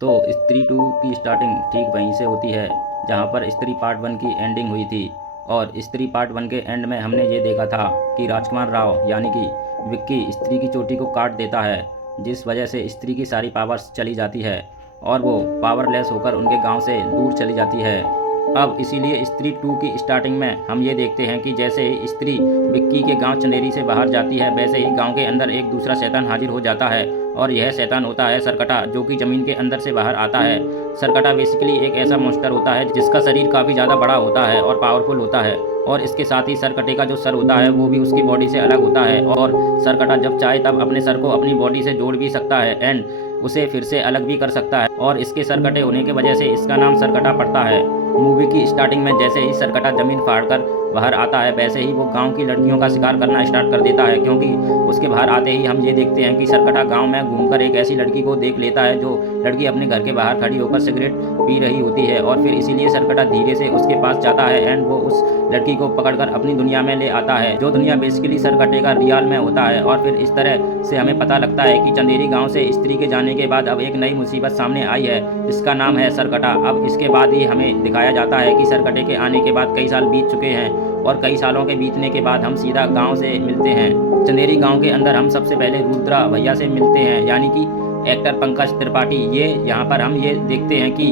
तो स्त्री 2 की स्टार्टिंग ठीक वहीं से होती है जहां पर स्त्री पार्ट 1 की एंडिंग हुई थी। और स्त्री पार्ट 1 के एंड में हमने ये देखा था कि राजकुमार राव यानी कि विक्की स्त्री की चोटी को काट देता है, जिस वजह से स्त्री की सारी पावर्स चली जाती है और वो पावरलेस होकर उनके गांव से दूर चली जाती है। अब इसीलिए स्त्री 2 की स्टार्टिंग में हम ये देखते हैं कि जैसे ही स्त्री विक्की के गांव चंदेरी से बाहर जाती है, वैसे ही गांव के अंदर एक दूसरा शैतान हाजिर हो जाता है और यह शैतान होता है सरकटा, जो कि ज़मीन के अंदर से बाहर आता है। सरकटा बेसिकली एक ऐसा मॉन्स्टर होता है जिसका शरीर काफ़ी ज़्यादा बड़ा होता है और पावरफुल होता है, और इसके साथ ही सरकटे का जो सर होता है वो भी उसकी बॉडी से अलग होता है, और सरकटा जब चाहे तब अपने सर को अपनी बॉडी से जोड़ भी सकता है एंड उसे फिर से अलग भी कर सकता है, और इसके सरकटे होने की वजह से इसका नाम सरकटा पड़ता है। मूवी की स्टार्टिंग में जैसे ही सरकटा ज़मीन फाड़कर बाहर आता है, वैसे ही वो गांव की लड़कियों का शिकार करना स्टार्ट कर देता है, क्योंकि उसके बाहर आते ही हम ये देखते हैं कि सरकटा गांव में घूमकर एक ऐसी लड़की को देख लेता है जो लड़की अपने घर के बाहर खड़ी होकर सिगरेट पी रही होती है, और फिर इसीलिए सरकटा धीरे से उसके पास जाता है एंड वो उस लड़की को पकड़कर अपनी दुनिया में ले आता है, जो दुनिया बेसिकली सरकटे का रियल में होता है। और फिर इस तरह से हमें पता लगता है कि चंदेरी गाँव से स्त्री के जाने के बाद अब एक नई मुसीबत सामने आई है जिसका नाम है सरकटा। अब इसके बाद ही हमें दिखाया जाता है कि सरकटे के आने के बाद कई साल बीत चुके हैं, और कई सालों के बीतने के बाद हम सीधा गांव से मिलते हैं। चंदेरी गांव के अंदर हम सबसे पहले रुद्रा भैया से मिलते हैं, यानी कि एक्टर पंकज त्रिपाठी। ये यहाँ पर हम ये देखते हैं कि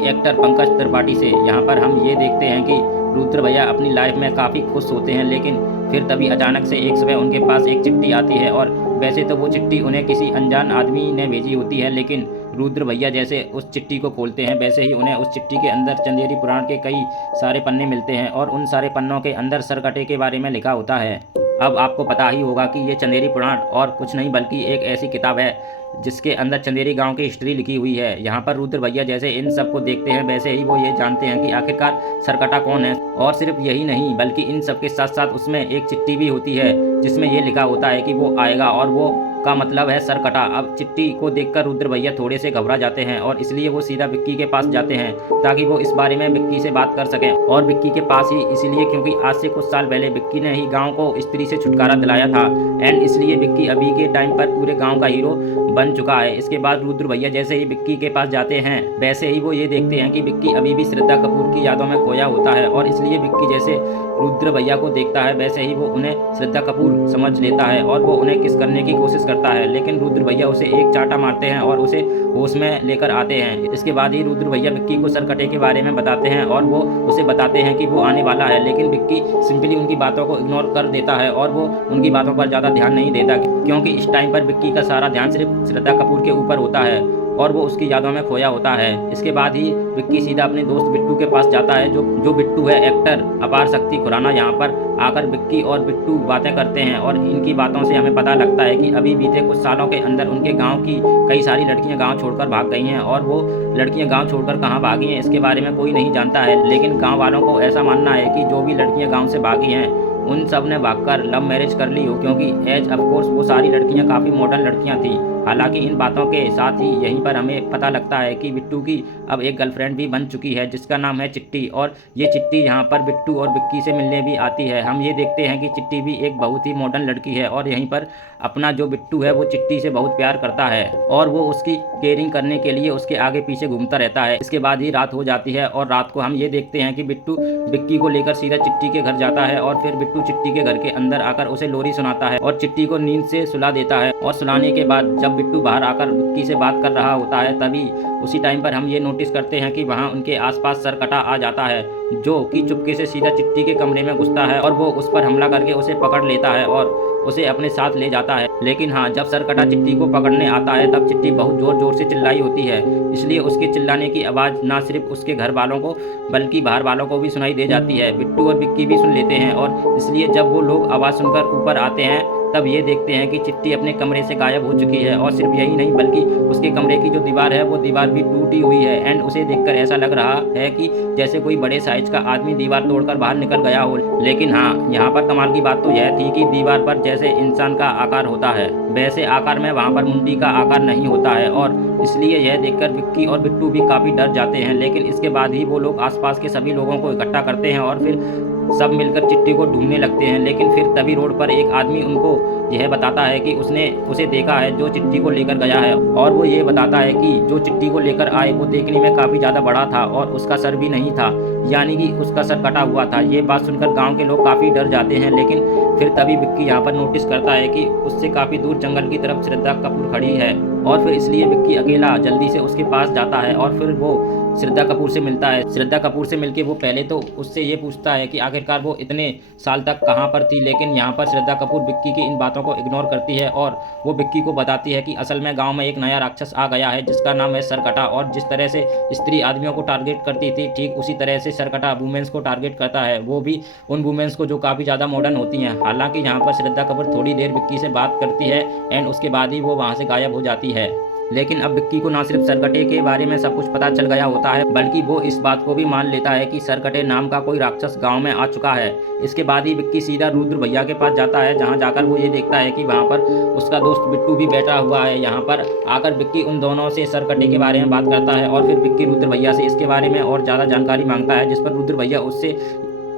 एक्टर पंकज त्रिपाठी से यहाँ पर हम ये देखते हैं कि रुद्र भैया अपनी लाइफ में काफ़ी खुश होते हैं, लेकिन फिर तभी अचानक से एक सुबह उनके पास एक चिट्ठी आती है, और वैसे तो वो चिट्ठी उन्हें किसी अनजान आदमी ने भेजी होती है, लेकिन रुद्र भैया जैसे उस चिट्ठी को खोलते हैं वैसे ही उन्हें उस चिट्ठी के अंदर चंदेरी पुराण के कई सारे पन्ने मिलते हैं, और उन सारे पन्नों के अंदर सरकटे के बारे में लिखा होता है। अब आपको पता ही होगा कि ये चंदेरी पुराण और कुछ नहीं बल्कि एक ऐसी किताब है जिसके अंदर चंदेरी गांव की हिस्ट्री लिखी हुई है। यहाँ पर रुद्र भैया जैसे इन सब को देखते हैं वैसे ही वो ये जानते हैं कि आखिरकार सरकटा कौन है, और सिर्फ यही नहीं बल्कि इन सब के साथ साथ उसमें एक चिट्ठी भी होती है जिसमें ये लिखा होता है कि वो आएगा, और वो का मतलब है सरकटा। अब चिट्ठी को देखकर रुद्र भैया थोड़े से घबरा जाते हैं, और इसलिए वो सीधा विक्की के पास जाते हैं ताकि वो इस बारे में विक्की से बात कर सकें। और विक्की के पास ही इसलिए क्योंकि आज से कुछ साल पहले विक्की ने ही गांव को स्त्री से छुटकारा दिलाया था, एंड इसलिए विक्की अभी के टाइम पर पूरे गांव का हीरो बन चुका है। इसके बाद रुद्र भैया जैसे ही विक्की के पास जाते हैं वैसे ही वो ये देखते हैं कि विक्की अभी भी श्रद्धा कपूर की यादों में खोया होता है, और इसलिए विक्की जैसे रुद्र भैया को देखता है वैसे ही वो उन्हें श्रद्धा कपूर समझ लेता है और वो उन्हें किस करने की कोशिश करता है, लेकिन रुद्र भैया उसे एक चाटा मारते हैं और उसे होश में लेकर आते हैं। इसके बाद ही रुद्र भैया विक्की को सरकटे के बारे में बताते हैं और वो उसे बताते हैं कि वो आने वाला है, लेकिन विक्की सिंपली उनकी बातों को इग्नोर कर देता है और वो उनकी बातों पर ज़्यादा ध्यान नहीं देता, क्योंकि इस टाइम पर विक्की का सारा ध्यान सिर्फ श्रद्धा कपूर के ऊपर होता है और वो उसकी यादों में खोया होता है। इसके बाद ही विक्की सीधा अपने दोस्त बिट्टू के पास जाता है, जो बिट्टू है एक्टर अपार शक्ति खुराना। यहाँ पर आकर विक्की और बिट्टू बातें करते हैं और इनकी बातों से हमें पता लगता है कि अभी बीते कुछ सालों के अंदर उनके गांव की कई सारी लड़कियां गांव छोड़कर भाग गई हैं, और वो लड़कियां गांव छोड़कर कहाँ भागी हैं इसके बारे में कोई नहीं जानता है, लेकिन गाँव वालों को ऐसा मानना है कि जो भी लड़कियाँ गाँव से भागी हैं उन सब ने भागकर लव मैरिज कर ली हो, क्योंकि एज ऑफकोर्स वो सारी लड़कियां काफ़ी मॉडर्न लड़कियां थीं। हालांकि इन बातों के साथ ही यहीं पर हमें पता लगता है कि बिट्टू की अब एक गर्लफ्रेंड भी बन चुकी है जिसका नाम है चिट्टी, और ये चिट्टी यहाँ पर बिट्टू और विक्की से मिलने भी आती है। हम ये देखते हैं कि चिट्टी भी एक बहुत ही मॉडर्न लड़की है और यहीं पर अपना जो बिट्टू है वो चिट्टी से बहुत प्यार करता है और वो उसकी केयरिंग करने के लिए उसके आगे पीछे घूमता रहता है। इसके बाद ही रात हो जाती है और रात को हम ये देखते हैं कि बिट्टू विक्की को लेकर सीधा चिट्टी के घर जाता है और फिर बिट्टू चिट्टी के घर के अंदर आकर उसे लोरी सुनाता है और चिट्टी को नींद से सुला देता है, और सुलाने के बाद जब बिट्टू बाहर आकर विक्की से बात कर रहा होता है तभी उसी टाइम पर हम ये नोटिस करते हैं कि वहाँ उनके आसपास सरकटा आ जाता है, जो कि चुपके से सीधा चिट्टी के कमरे में घुसता है और वो उस पर हमला करके उसे पकड़ लेता है और उसे अपने साथ ले जाता है। लेकिन हाँ, जब सरकटा चिट्टी को पकड़ने आता है तब चिट्टी बहुत ज़ोर ज़ोर से चिल्लाई होती है, इसलिए उसके चिल्लाने की आवाज़ ना सिर्फ उसके घर वालों को बल्कि बाहर वालों को भी सुनाई दे जाती है। बिट्टू और विक्की भी सुन लेते हैं और इसलिए जब वो लोग आवाज़ सुनकर ऊपर आते हैं तब ये देखते हैं कि चिट्टी अपने कमरे से गायब हो चुकी है, और सिर्फ यही नहीं बल्कि उसके कमरे की जो दीवार है वो दीवार भी टूटी हुई है, एंड उसे देखकर ऐसा लग रहा है कि जैसे कोई बड़े साइज का आदमी दीवार तोड़कर बाहर निकल गया हो। लेकिन हाँ, यहाँ पर कमाल की बात तो यह थी कि दीवार पर जैसे इंसान का आकार होता है वैसे आकार में वहाँ पर मुंडी का आकार नहीं होता है, और इसलिए यह देखकर विक्की और बिट्टू भी काफ़ी डर जाते हैं। लेकिन इसके बाद ही वो लोग आसपास के सभी लोगों को इकट्ठा करते हैं और फिर सब मिलकर चिट्टी को ढूंढने लगते हैं, लेकिन फिर तभी रोड पर एक आदमी उनको यह बताता है कि उसने उसे देखा है जो चिट्टी को लेकर गया है, और वो ये बताता है कि जो चिट्टी को लेकर आए वो देखने में काफ़ी ज़्यादा बड़ा था और उसका सर भी नहीं था, यानी कि उसका सर कटा हुआ था। ये बात सुनकर गांव के लोग काफ़ी डर जाते हैं, लेकिन फिर तभी विक्की यहाँ पर नोटिस करता है कि उससे काफ़ी दूर जंगल की तरफ श्रद्धा कपूर खड़ी है, और फिर इसलिए विक्की अकेला जल्दी से उसके पास जाता है और फिर वो श्रद्धा कपूर से मिलता है। श्रद्धा कपूर से मिलके वो पहले तो उससे ये पूछता है कि आखिरकार वो इतने साल तक कहाँ पर थी, लेकिन यहाँ पर श्रद्धा कपूर विक्की की इन बातों को इग्नोर करती है और वो विक्की को बताती है कि असल में गांव में एक नया राक्षस आ गया है जिसका नाम है सरकटा, और जिस तरह से स्त्री आदमियों को टारगेट करती थी ठीक उसी तरह से सरकटा वुमेन्स को टारगेट करता है, वो भी उन वुमेन्स को जो काफ़ी ज़्यादा मॉडर्न होती हैं। हालांकि यहाँ पर श्रद्धा कपूर थोड़ी देर विक्की से बात करती है एंड उसके बाद ही वो वहाँ से गायब हो जाती है। लेकिन अब विक्की को ना सिर्फ सरकटे के बारे में सब कुछ पता चल गया होता है, बल्कि वो इस बात को भी मान लेता है कि सरकटे नाम का कोई राक्षस गांव में आ चुका है। इसके बाद ही विक्की सीधा रुद्र भैया के पास जाता है, जहां जाकर वो ये देखता है कि वहां पर उसका दोस्त बिट्टू भी बैठा हुआ है। यहाँ पर आकर विक्की उन दोनों से सरकटे के बारे में बात करता है और फिर विक्की रुद्र भैया से इसके बारे में और ज़्यादा जानकारी मांगता है, जिस पर रुद्र भैया उससे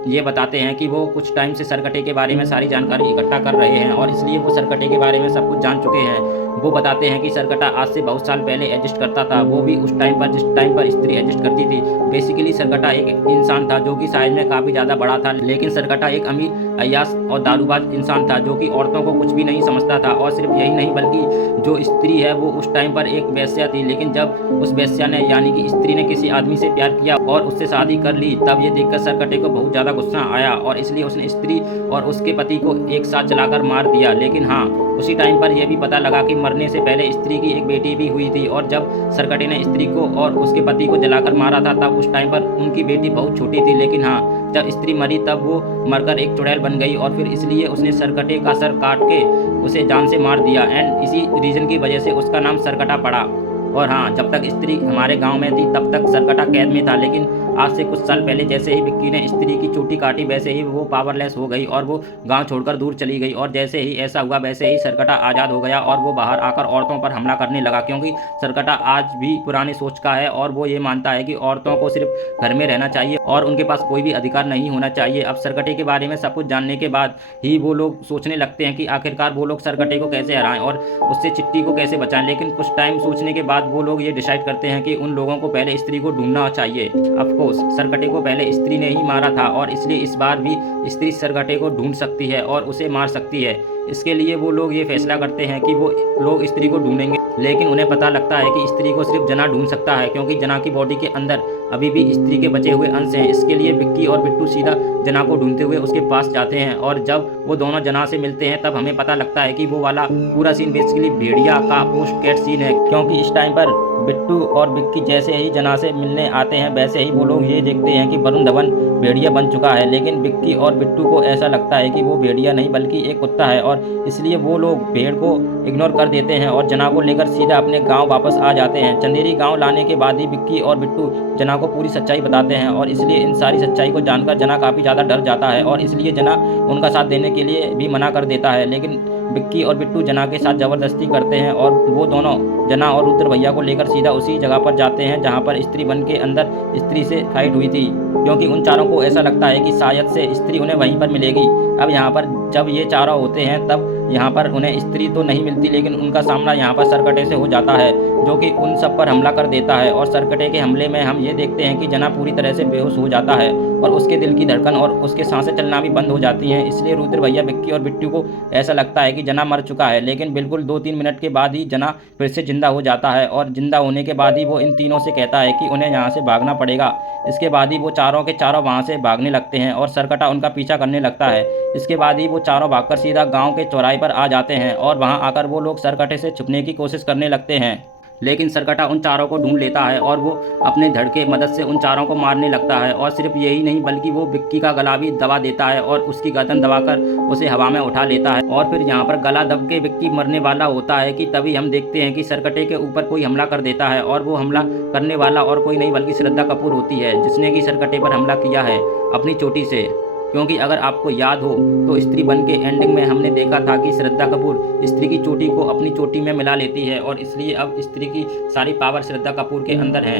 ये बताते हैं कि वो कुछ टाइम से सरकटे के बारे में सारी जानकारी इकट्ठा कर रहे हैं और इसलिए वो सरकटे के बारे में सब कुछ जान चुके हैं। वो बताते हैं कि सरकटा आज से बहुत साल पहले एग्जिस्ट करता था, वो भी उस टाइम पर जिस टाइम पर स्त्री एग्जिस्ट करती थी। बेसिकली सरकटा एक इंसान था जो कि साइज में काफ़ी ज़्यादा बड़ा था, लेकिन सरकटा एक अमीर अय्यास और दारूबाज इंसान था जो कि औरतों को कुछ भी नहीं समझता था। और सिर्फ यही नहीं बल्कि जो स्त्री है वो उस टाइम पर एक वेश्या थी, लेकिन जब उस वेश्या ने यानी कि स्त्री ने किसी आदमी से प्यार किया और उससे शादी कर ली, तब ये देखकर सरकटे को बहुत ज़्यादा गुस्सा आया और इसलिए उसने स्त्री और उसके पति को एक साथ जलाकर मार दिया। लेकिन हाँ, उसी टाइम पर यह भी पता लगा कि मरने से पहले स्त्री की एक बेटी भी हुई थी, और जब सरकटे ने स्त्री को और उसके पति को जलाकर मारा था तब उस टाइम पर उनकी बेटी बहुत छोटी थी। लेकिन हाँ, जब स्त्री मरी तब वो मरकर एक चुड़ैल बन गई और फिर इसलिए उसने सरकटे का सर काट के उसे जान से मार दिया एंड इसी रीज़न की वजह से उसका नाम सरकटा पड़ा। और हाँ, जब तक स्त्री हमारे गांव में थी तब तक सरकटा कैद में था, लेकिन आज से कुछ साल पहले जैसे ही विक्की ने स्त्री की चोटी काटी वैसे ही वो पावरलेस हो गई और वो गांव छोड़कर दूर चली गई। और जैसे ही ऐसा हुआ वैसे ही सरकटा आज़ाद हो गया और वो बाहर आकर औरतों पर हमला करने लगा, क्योंकि सरकटा आज भी पुरानी सोच का है और वो ये मानता है कि औरतों को सिर्फ घर में रहना चाहिए और उनके पास कोई भी अधिकार नहीं होना चाहिए। अब सरकटे के बारे में सब कुछ जानने के बाद ही वो लोग सोचने लगते हैं कि आखिरकार वो लोग सरकटे को कैसे हराएं और उससे चिट्टी को कैसे बचाएं। लेकिन कुछ टाइम सोचने के बाद वो लोग ये डिसाइड करते हैं कि उन लोगों को पहले स्त्री को ढूंढना चाहिए। ऑफकोर्स सरकटे को पहले स्त्री ने ही मारा था और इसलिए इस बार भी स्त्री सरकटे को ढूंढ सकती है और उसे मार सकती है। इसके लिए वो लोग ये फैसला करते हैं कि वो लोग स्त्री को ढूंढेंगे, लेकिन उन्हें पता लगता है कि स्त्री को सिर्फ जना ढूंढ सकता है, क्योंकि जना की बॉडी के अंदर अभी भी स्त्री के बचे हुए अंश हैं। इसके लिए विक्की और बिट्टू सीधा जना को ढूंढते हुए उसके पास जाते हैं और जब वो दोनों जना से मिलते हैं तब हमें पता लगता है कि वो वाला पूरा सीन बेसिकली भेड़िया का पोस्ट कैट सीन है, क्योंकि इस टाइम पर बिट्टू और विक्की जैसे ही जना से मिलने आते हैं वैसे ही वो लोग ये देखते हैं कि वरुण धवन भेड़िया बन चुका है। लेकिन विक्की और बिट्टू को ऐसा लगता है कि वो भेड़िया नहीं बल्कि एक कुत्ता है और इसलिए वो लोग भेड़ को इग्नोर कर देते हैं और जना को लेकर सीधा अपने गांव वापस आ जाते हैं। चंदेरी गांव लाने के बाद ही विक्की और बिट्टू जना को पूरी सच्चाई बताते हैं और इसलिए इन सारी सच्चाई को जानकर जना काफ़ी ज़्यादा डर जाता है और इसलिए जना उनका साथ देने के लिए भी मना कर देता है। लेकिन विक्की और बिट्टू जना के साथ ज़बरदस्ती करते हैं और वो दोनों जना और रुद्र भैया को लेकर सीधा उसी जगह पर जाते हैं जहाँ पर स्त्री बन के अंदर स्त्री से फाइट हुई थी, क्योंकि उन चारों को ऐसा लगता है कि शायद से स्त्री उन्हें वहीं पर मिलेगी। अब यहाँ पर जब ये चारों होते हैं तब यहाँ पर उन्हें स्त्री तो नहीं मिलती, लेकिन उनका सामना यहाँ पर सरकटे से हो जाता है जो कि उन सब पर हमला कर देता है। और सरकटे के हमले में हम ये देखते हैं कि जना पूरी तरह से बेहोश हो जाता है और उसके दिल की धड़कन और उसके सांसें चलना भी बंद हो जाती हैं। इसलिए रुद्र भैया, विक्की और बिट्टू को ऐसा लगता है कि जना मर चुका है, लेकिन बिल्कुल 2-3 मिनट के बाद ही जना फिर से जिंदा हो जाता है और जिंदा होने के बाद ही वो इन तीनों से कहता है कि उन्हें यहाँ से भागना पड़ेगा। इसके बाद ही वो चारों के चारों वहाँ से भागने लगते हैं और सरकटा उनका पीछा करने लगता है। इसके बाद ही वो चारों भागकर सीधा गांव के चौराहे पर आ जाते हैं और वहाँ आकर वो लोग सरकटे से छुपने की कोशिश करने लगते हैं, लेकिन सरकटा उन चारों को ढूंढ लेता है और वो अपने धड़ के मदद से उन चारों को मारने लगता है। और सिर्फ यही नहीं बल्कि वो विक्की का गला भी दबा देता है और उसकी गर्दन दबाकर उसे हवा में उठा लेता है। और फिर यहाँ पर गला दब के विक्की मरने वाला होता है कि तभी हम देखते हैं कि सरकटे के ऊपर कोई हमला कर देता है और वो हमला करने वाला और कोई नहीं बल्कि श्रद्धा कपूर होती है, जिसने कि सरकटे पर हमला किया है अपनी चोटी से। क्योंकि अगर आपको याद हो तो स्त्री बन के एंडिंग में हमने देखा था कि श्रद्धा कपूर स्त्री की चोटी को अपनी चोटी में मिला लेती है और इसलिए अब स्त्री की सारी पावर श्रद्धा कपूर के अंदर है।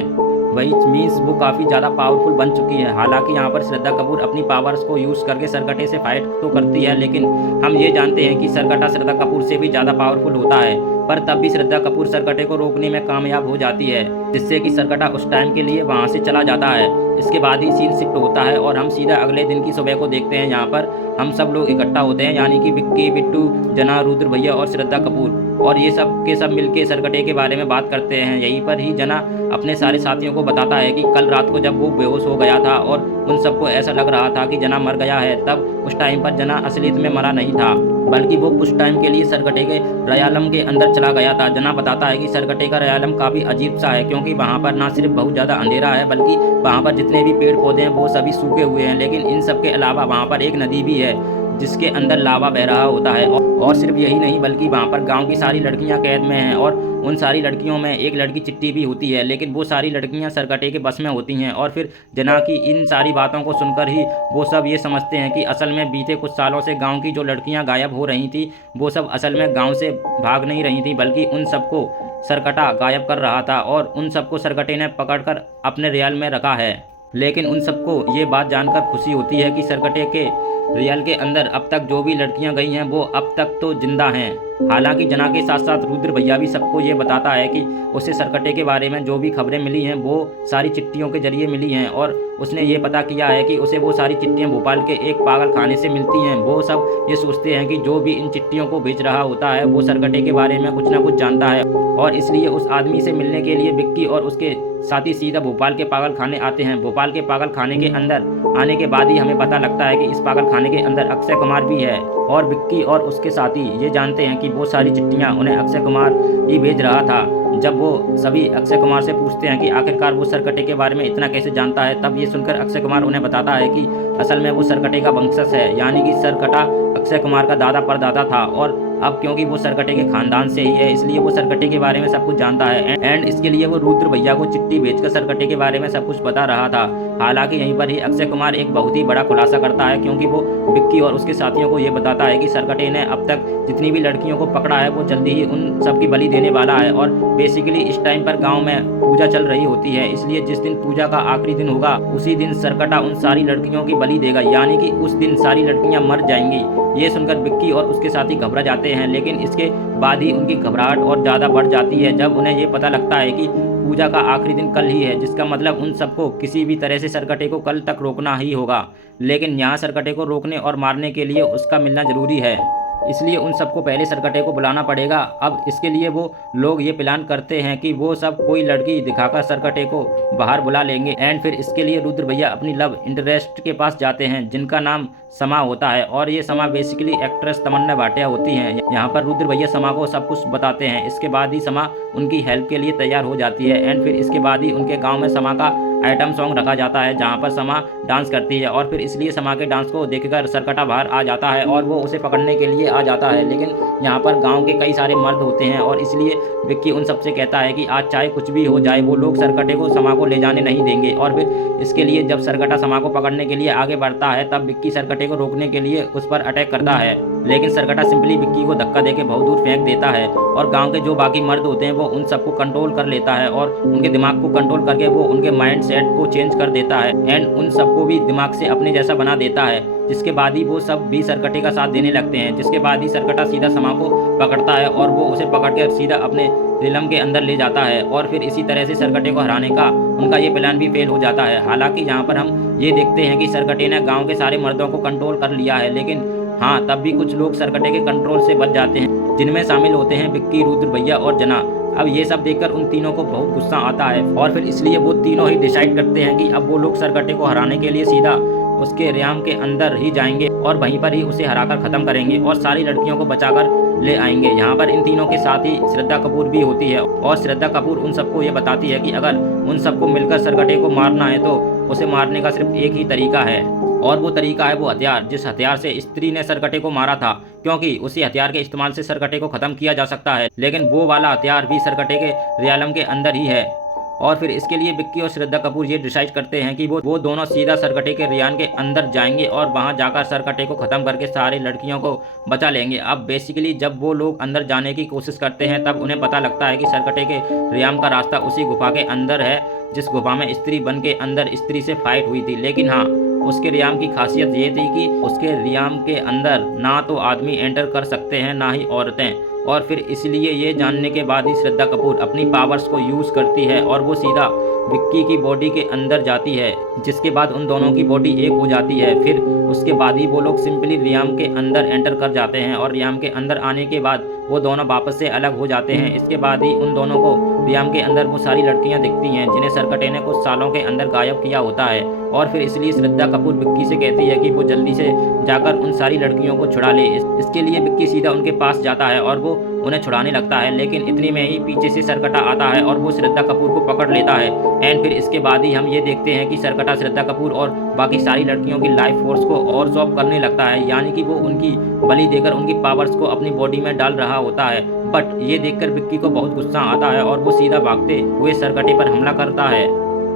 वही मीन्स वो काफ़ी ज़्यादा पावरफुल बन चुकी है। हालांकि यहाँ पर श्रद्धा कपूर अपनी पावर्स को यूज़ करके सरकटे से फाइट तो करती है, लेकिन हम ये जानते हैं कि सरकटा श्रद्धा कपूर से भी ज़्यादा पावरफुल होता है। पर तब भी श्रद्धा कपूर सरकटे को रोकने में कामयाब हो जाती है, जिससे कि सरकटा उस टाइम के लिए वहाँ से चला जाता है। इसके बाद ही सीन शिफ्ट होता है और हम सीधा अगले दिन की सुबह को देखते हैं। यहाँ पर हम सब लोग इकट्ठा होते हैं, यानी कि विक्की, बिट्टू, जना, रुद्र भैया और श्रद्धा कपूर, और ये सब के सब मिलके सरकटे के बारे में बात करते हैं। यहीं पर ही जना अपने सारे साथियों को बताता है कि कल रात को जब वो बेहोश हो गया था और उन सबको ऐसा लग रहा था कि जना मर गया है, तब उस टाइम पर जना असलियत में मरा नहीं था, बल्कि वो कुछ टाइम के लिए सरकटे के रयालम के अंदर चला गया था। जना बताता है कि सरकटे का रयालम काफ़ी अजीब सा है, क्योंकि वहाँ पर ना सिर्फ बहुत ज़्यादा अंधेरा है, बल्कि वहाँ पर जितने भी पेड़ पौधे हैं वो सभी सूखे हुए हैं। लेकिन इन सब के अलावा वहाँ पर एक नदी भी है जिसके अंदर लावा बह रहा होता है। और सिर्फ यही नहीं, बल्कि वहाँ पर गांव की सारी लड़कियां कैद में हैं, और उन सारी लड़कियों में एक लड़की चिट्टी भी होती है, लेकिन वो सारी लड़कियां सरकटे के बस में होती हैं। और फिर जना की इन सारी बातों को सुनकर ही वो सब ये समझते हैं कि असल में बीते कुछ सालों से गाँव की जो लड़कियाँ गायब हो रही थी, वो सब असल में गाँव से भाग नहीं रही थी, बल्कि उन सबको सरकटा गायब कर रहा था, और उन सबको सरकटे ने पकड़कर अपने रियाल में रखा है। लेकिन उन सबको ये बात जानकर खुशी होती है कि सरकटे के रियल के अंदर अब तक जो भी लड़कियां गई हैं वो अब तक तो जिंदा हैं। हालांकि जना के साथ साथ रुद्र भैया भी सबको ये बताता है कि उसे सरकटे के बारे में जो भी खबरें मिली हैं वो सारी चिट्ठियों के जरिए मिली हैं, और उसने ये पता किया है कि उसे वो सारी चिट्ठियां भोपाल के एक पागल खाने से मिलती हैं। वो सब ये सोचते हैं कि जो भी इन चिट्ठियों को भेज रहा होता है वो सरकटे के बारे में कुछ ना कुछ जानता है, और इसलिए उस आदमी से मिलने के लिए विक्की और उसके साथी सीधा भोपाल के पागल खाने आते हैं। भोपाल के पागल खाने के अंदर आने के बाद ही हमें पता लगता है कि इस पागल खाने के अंदर अक्षय कुमार भी है, और विक्की और उसके साथी ये जानते हैं कि वो सारी चिट्ठियाँ उन्हें अक्षय कुमार ही भेज रहा था। जब वो सभी अक्षय कुमार से पूछते हैं कि आखिरकार वो सरकटे के बारे में इतना कैसे जानता है, तब ये सुनकर अक्षय कुमार उन्हें बताता है कि असल में वो सरकटे का वंशज है, यानी कि सरकटा अक्षय कुमार का दादा परदादा था, और अब क्योंकि वो सरकटे के खानदान से ही है इसलिए वो सरकटे के बारे में सब कुछ जानता है। एंड इसके लिए वो रुद्र भैया को चिट्ठी भेजकर सरकटे के बारे में सब कुछ बता रहा था। हालांकि यहीं पर ही अक्षय कुमार एक बहुत ही बड़ा खुलासा करता है, क्योंकि वो विक्की और उसके साथियों को ये बताता है कि सरकटे ने अब तक जितनी भी लड़कियों को पकड़ा है वो जल्दी ही उन सबकी बलि देने वाला है। और बेसिकली इस टाइम पर गाँव में पूजा चल रही होती है, इसलिए जिस दिन पूजा का आखिरी दिन होगा उसी दिन सरकटा उन सारी लड़कियों की बलि देगा, यानी कि उस दिन सारी लड़कियां मर जाएंगी। ये सुनकर विक्की और उसके साथी घबरा जाते हैं, लेकिन इसके बाद ही उनकी घबराहट और ज़्यादा बढ़ जाती है जब उन्हें ये पता लगता है कि पूजा का आखिरी दिन कल ही है, जिसका मतलब उन सबको किसी भी तरह से सरकटे को कल तक रोकना ही होगा। लेकिन यहाँ सरकटे को रोकने और मारने के लिए उसका मिलना ज़रूरी है, इसलिए उन सबको पहले सरकटे को बुलाना पड़ेगा। अब इसके लिए वो लोग ये प्लान करते हैं कि वो सब कोई लड़की दिखाकर सरकटे को बाहर बुला लेंगे। एंड फिर इसके लिए रुद्र भैया अपनी लव इंटरेस्ट के पास जाते हैं, जिनका नाम समा होता है, और ये समा बेसिकली एक्ट्रेस तमन्ना भाटिया होती हैं। यहाँ पर रुद्र भैया समा को सब कुछ बताते हैं। इसके बाद ही समा उनकी हेल्प के लिए तैयार हो जाती है। एंड फिर इसके बाद ही उनके गाँव में समा का आइटम सॉन्ग रखा जाता है, जहाँ पर समा डांस करती है, और फिर इसलिए समा के डांस को देखकर सरकटा बाहर आ जाता है और वो उसे पकड़ने के लिए आ जाता है। लेकिन यहाँ पर गांव के कई सारे मर्द होते हैं, और इसलिए विक्की उन सबसे कहता है कि आज चाहे कुछ भी हो जाए वो लोग सरकटे को समा को ले जाने नहीं देंगे। और फिर इसके लिए जब सरकटा समा को पकड़ने के लिए आगे बढ़ता है तब विक्की सरकटे को रोकने के लिए उस पर अटैक करता है, लेकिन सरकटा सिंपली विक्की को धक्का देके बहुत दूर फेंक देता है, और गाँव के जो बाकी मर्द होते हैं वो उन सबको कंट्रोल कर लेता है, और उनके दिमाग को कंट्रोल करके वो उनके माइंड सेट को चेंज कर देता है, एंड उन सबको भी दिमाग से अपने जैसा बना देता है। जिसके बाद ही वो सब भी सरकटे का साथ देने लगते हैं। जिसके बाद ही सरकटा सीधा समा को पकड़ता है और वो उसे पकड़कर सीधा अपने रिलम के अंदर ले जाता है, और फिर इसी तरह से सरकटे को हराने का उनका ये प्लान भी फेल हो जाता है। हालांकि यहाँ पर हम ये देखते हैं कि सरकटे ने गाँव के सारे मर्दों को कंट्रोल कर लिया है, लेकिन हाँ तब भी कुछ लोग सरकटे के कंट्रोल से बच जाते हैं, जिनमें शामिल होते हैं विक्की, रुद्र भैया और जना। अब ये सब देखकर उन तीनों को बहुत गुस्सा आता है, और फिर इसलिए वो तीनों ही डिसाइड करते हैं कि अब वो लोग सरकटे को हराने के लिए सीधा उसके रियाम के अंदर ही जाएंगे और वहीं पर ही उसे हराकर ख़त्म करेंगे और सारी लड़कियों को बचाकर ले आएंगे। यहाँ पर इन तीनों के साथ ही श्रद्धा कपूर भी होती है, और श्रद्धा कपूर उन सबको ये बताती है कि अगर उन सबको मिलकर सरकटे को मारना है तो उसे मारने का सिर्फ एक ही तरीका है, और वो तरीका है वो हथियार जिस हथियार से स्त्री ने सरकटे को मारा था, क्योंकि उसी हथियार के इस्तेमाल से सरकटे को ख़त्म किया जा सकता है। लेकिन वो वाला हथियार भी सरकटे के रियालम के अंदर ही है। और फिर इसके लिए विक्की और श्रद्धा कपूर ये डिसाइड करते हैं कि वो दोनों सीधा सरकटे के रियान के अंदर जाएंगे और वहां जाकर सरकटे को ख़त्म करके सारी लड़कियों को बचा लेंगे। अब बेसिकली जब वो लोग अंदर जाने की कोशिश करते हैं तब उन्हें पता लगता है कि सरकटे के रियाम का रास्ता उसी गुफा के अंदर है, जिस गुफा में स्त्री बन के अंदर स्त्री से फाइट हुई थी। लेकिन हाँ, उसके रियाम की खासियत ये थी कि उसके रियाम के अंदर ना तो आदमी एंटर कर सकते हैं ना ही औरतें, और फिर इसलिए ये जानने के बाद ही श्रद्धा कपूर अपनी पावर्स को यूज़ करती है और वो सीधा विक्की की बॉडी के अंदर जाती है, जिसके बाद उन दोनों की बॉडी एक हो जाती है। फिर उसके बाद ही वो लोग सिंपली रियाम के अंदर एंटर कर जाते हैं और रियाम के अंदर आने के बाद वो दोनों वापस से अलग हो जाते हैं। इसके बाद ही उन दोनों को रियाम के अंदर वो सारी लड़कियां दिखती हैं जिन्हें सरकटे ने कुछ सालों के अंदर गायब किया होता है, और फिर इसलिए श्रद्धा कपूर विक्की से कहती है कि वो जल्दी से जाकर उन सारी लड़कियों को छुड़ा ले। इसके लिए विक्की सीधा उनके पास जाता है और वो उन्हें छुड़ाने लगता है, लेकिन इतनी में ही पीछे से सरकटा आता है और वो श्रद्धा कपूर को पकड़ लेता है। एंड फिर इसके बाद ही हम ये देखते हैं कि सरकटा श्रद्धा कपूर और बाकी सारी लड़कियों की लाइफ फोर्स को और जॉब करने लगता है, यानी कि वो उनकी बलि देकर उनकी पावर्स को अपनी बॉडी में डाल रहा होता है। बट ये देखकर विक्की को बहुत गुस्सा आता है और वो सीधा भागते हुए सरकटे पर हमला करता है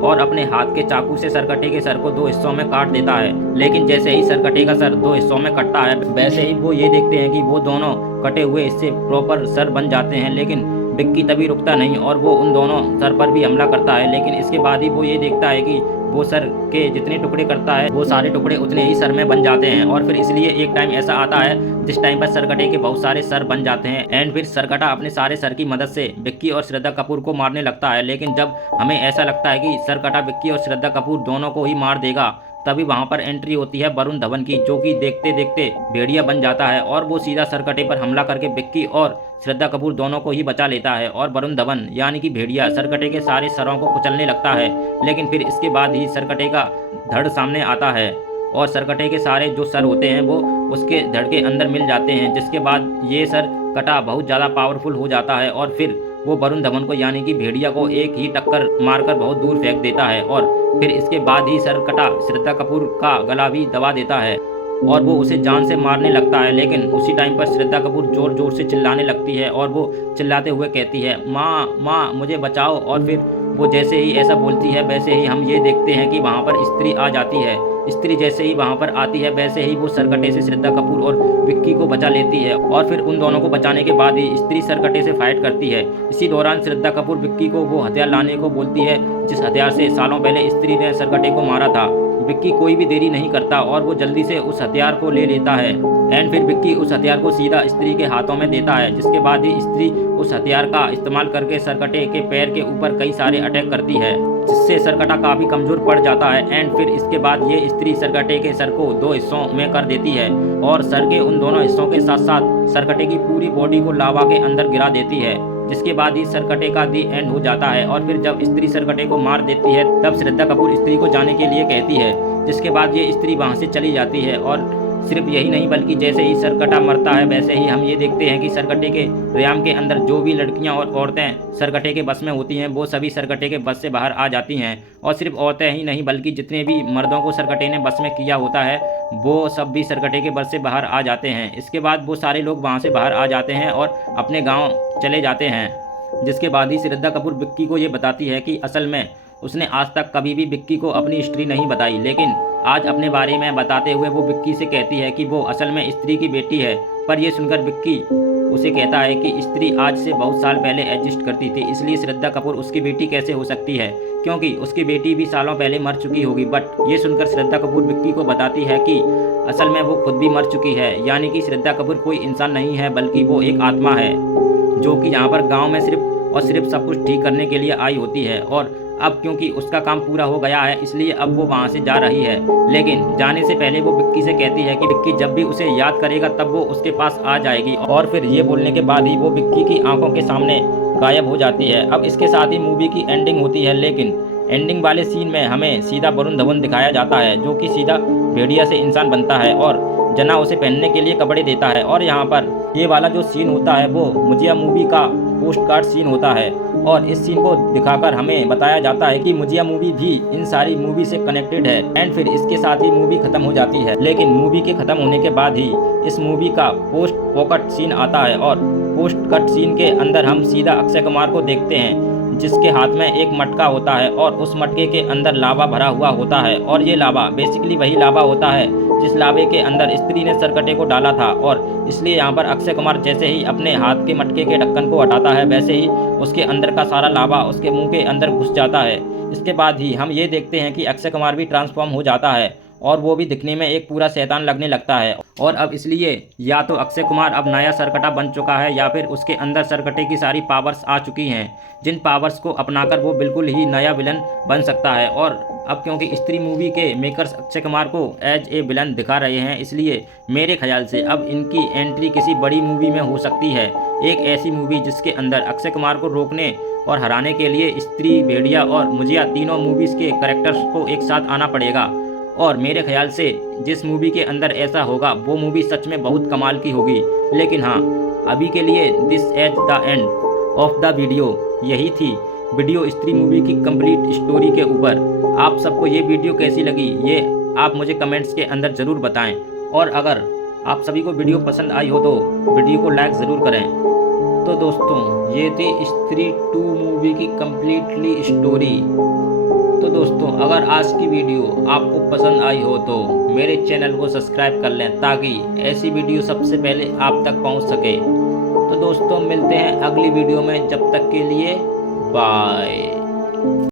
और अपने हाथ के चाकू से सरकटे के सर को 2 हिस्सों में काट देता है। लेकिन जैसे ही सरकटे का सर 2 हिस्सों में कटता है, वैसे ही वो ये देखते हैं कि वो दोनों कटे हुए हिस्से प्रॉपर सर बन जाते हैं। लेकिन विक्की तभी रुकता नहीं और वो उन दोनों सर पर भी हमला करता है। लेकिन इसके बाद ही वो ये देखता है कि वो सर के जितने टुकड़े करता है वो सारे टुकड़े उतने ही सर में बन जाते हैं, और फिर इसलिए एक टाइम ऐसा आता है जिस टाइम पर सरकटे के बहुत सारे सर बन जाते हैं। एंड फिर सरकटा अपने सारे सर की मदद से विक्की और श्रद्धा कपूर को मारने लगता है। लेकिन जब हमें ऐसा लगता है कि सरकटा विक्की और श्रद्धा कपूर दोनों को ही मार देगा, तभी वहां पर एंट्री होती है वरुण धवन की, जो कि देखते देखते भेड़िया बन जाता है और वो सीधा सरकटे पर हमला करके विक्की और श्रद्धा कपूर दोनों को ही बचा लेता है। और वरुण धवन यानी कि भेड़िया सरकटे के सारे सरों को कुचलने लगता है। लेकिन फिर इसके बाद ही सरकटे का धड़ सामने आता है और सरकटे के सारे जो सर होते हैं वो उसके धड़ के अंदर मिल जाते हैं, जिसके बाद ये सर कटा बहुत ज़्यादा पावरफुल हो जाता है और फिर वो वरुण धवन को यानी कि भेड़िया को एक ही टक्कर मारकर बहुत दूर फेंक देता है। और फिर इसके बाद ही सरकटा श्रद्धा कपूर का गला भी दबा देता है और वो उसे जान से मारने लगता है। लेकिन उसी टाइम पर श्रद्धा कपूर जोर जोर से चिल्लाने लगती है और वो चिल्लाते हुए कहती है, माँ माँ मुझे बचाओ। और फिर वो जैसे ही ऐसा बोलती है वैसे ही हम ये देखते हैं कि वहाँ पर स्त्री आ जाती है। स्त्री जैसे ही वहाँ पर आती है वैसे ही वो सरकटे से श्रद्धा कपूर और विक्की को बचा लेती है, और फिर उन दोनों को बचाने के बाद ही स्त्री सरकटे से फाइट करती है। इसी दौरान श्रद्धा कपूर विक्की को वो हथियार लाने को बोलती है जिस हथियार से सालों पहले स्त्री ने सरकटे को मारा था। विक्की कोई भी देरी नहीं करता और वो जल्दी से उस हथियार को ले लेता है। एंड फिर विक्की उस हथियार को सीधा स्त्री के हाथों में देता है, जिसके बाद ही स्त्री उस हथियार का इस्तेमाल करके सरकटे के पैर के ऊपर कई सारे अटैक करती है, जिससे सरकटा काफ़ी कमज़ोर पड़ जाता है। एंड फिर इसके बाद ये स्त्री सरकटे के सर को 2 हिस्सों में कर देती है और सर के उन दोनों हिस्सों के साथ साथ सरकटे की पूरी बॉडी को लावा के अंदर गिरा देती है, जिसके बाद ही सरकटे का दी एंड हो जाता है। और फिर जब स्त्री सरकटे को मार देती है तब श्रद्धा कपूर स्त्री को जाने के लिए कहती है, जिसके बाद ये स्त्री वहाँ से चली जाती है। और सिर्फ यही नहीं बल्कि जैसे ही सरकटा मरता है वैसे ही हम ये देखते हैं कि सरकटे के रियाम के अंदर जो भी लड़कियां और औरतें सरकटे के बस में होती हैं वो सभी सरकटे के बस से बाहर आ जाती हैं। और सिर्फ औरतें ही नहीं बल्कि जितने भी मर्दों को सरकटे ने बस में किया होता है वो सब भी सरकटे के बस से बाहर आ जाते हैं। इसके बाद वो सारे लोग वहाँ से बाहर आ जाते हैं और अपने गाँव चले जाते हैं, जिसके बाद ही श्रद्धा कपूर विक्की को ये बताती है कि असल में उसने आज तक कभी भी विक्की को अपनी हिस्ट्री नहीं बताई, लेकिन आज अपने बारे में बताते हुए वो विक्की से कहती है कि वो असल में स्त्री की बेटी है। पर यह सुनकर विक्की उसे कहता है कि स्त्री आज से बहुत साल पहले एग्जिस्ट करती थी, इसलिए श्रद्धा कपूर उसकी बेटी कैसे हो सकती है, क्योंकि उसकी बेटी भी सालों पहले मर चुकी होगी। बट ये सुनकर श्रद्धा कपूर विक्की को बताती है कि असल में वो खुद भी मर चुकी है, यानी कि श्रद्धा कपूर कोई इंसान नहीं है बल्कि वो एक आत्मा है जो कि यहाँ पर गाँव में सिर्फ और सिर्फ सब कुछ ठीक करने के लिए आई होती है। और अब क्योंकि उसका काम पूरा हो गया है इसलिए अब वो वहाँ से जा रही है, लेकिन जाने से पहले वो विक्की से कहती है कि विक्की जब भी उसे याद करेगा तब वो उसके पास आ जाएगी। और फिर ये बोलने के बाद ही वो विक्की की आंखों के सामने गायब हो जाती है। अब इसके साथ ही मूवी की एंडिंग होती है, लेकिन एंडिंग वाले सीन में हमें सीधा वरुण धवन दिखाया जाता है जो कि सीधा भेड़िया से इंसान बनता है और जना उसे पहनने के लिए कपड़े देता है। और यहाँ पर ये वाला जो सीन होता है वो मुझिया मूवी का पोस्ट कार्ड सीन होता है और इस सीन को दिखाकर हमें बताया जाता है कि मुझिया मूवी भी इन सारी मूवी से कनेक्टेड है। एंड फिर इसके साथ ही मूवी खत्म हो जाती है, लेकिन मूवी के खत्म होने के बाद ही इस मूवी का पोस्ट पॉकट सीन आता है और पोस्ट कट सीन के अंदर हम सीधा अक्षय कुमार को देखते हैं जिसके हाथ में एक मटका होता है और उस मटके के अंदर लावा भरा हुआ होता है। और ये लावा बेसिकली वही लावा होता है जिस लावे के अंदर स्त्री ने सरकटे को डाला था, और इसलिए यहाँ पर अक्षय कुमार जैसे ही अपने हाथ के मटके के ढक्कन को हटाता है वैसे ही उसके अंदर का सारा लावा उसके मुंह के अंदर घुस जाता है। इसके बाद ही हम ये देखते हैं कि अक्षय कुमार भी ट्रांसफॉर्म हो जाता है और वो भी दिखने में एक पूरा शैतान लगने लगता है। और अब इसलिए या तो अक्षय कुमार अब नया सरकटा बन चुका है या फिर उसके अंदर सरकटे की सारी पावर्स आ चुकी हैं, जिन पावर्स को अपनाकर वो बिल्कुल ही नया विलन बन सकता है। और अब क्योंकि स्त्री मूवी के मेकर्स अक्षय कुमार को एज ए विलन दिखा रहे हैं, इसलिए मेरे ख्याल से अब इनकी एंट्री किसी बड़ी मूवी में हो सकती है। एक ऐसी मूवी जिसके अंदर अक्षय कुमार को रोकने और हराने के लिए स्त्री, भेड़िया और मुझिया तीनों मूवीज़ के कैरेक्टर्स को एक साथ आना पड़ेगा। और मेरे ख्याल से जिस मूवी के अंदर ऐसा होगा वो मूवी सच में बहुत कमाल की होगी। लेकिन हाँ, अभी के लिए this is the end of the video. यही थी वीडियो स्त्री मूवी की कंप्लीट स्टोरी के ऊपर। आप सबको ये वीडियो कैसी लगी ये आप मुझे कमेंट्स के अंदर ज़रूर बताएं। और अगर आप सभी को वीडियो पसंद आई हो तो वीडियो को लाइक ज़रूर करें। तो दोस्तों, ये थी स्त्री 2 मूवी की कंप्लीटली स्टोरी। तो दोस्तों, अगर आज की वीडियो आपको पसंद आई हो तो मेरे चैनल को सब्सक्राइब कर लें ताकि ऐसी वीडियो सबसे पहले आप तक पहुंच सके। तो दोस्तों, मिलते हैं अगली वीडियो में, जब तक के लिए बाय।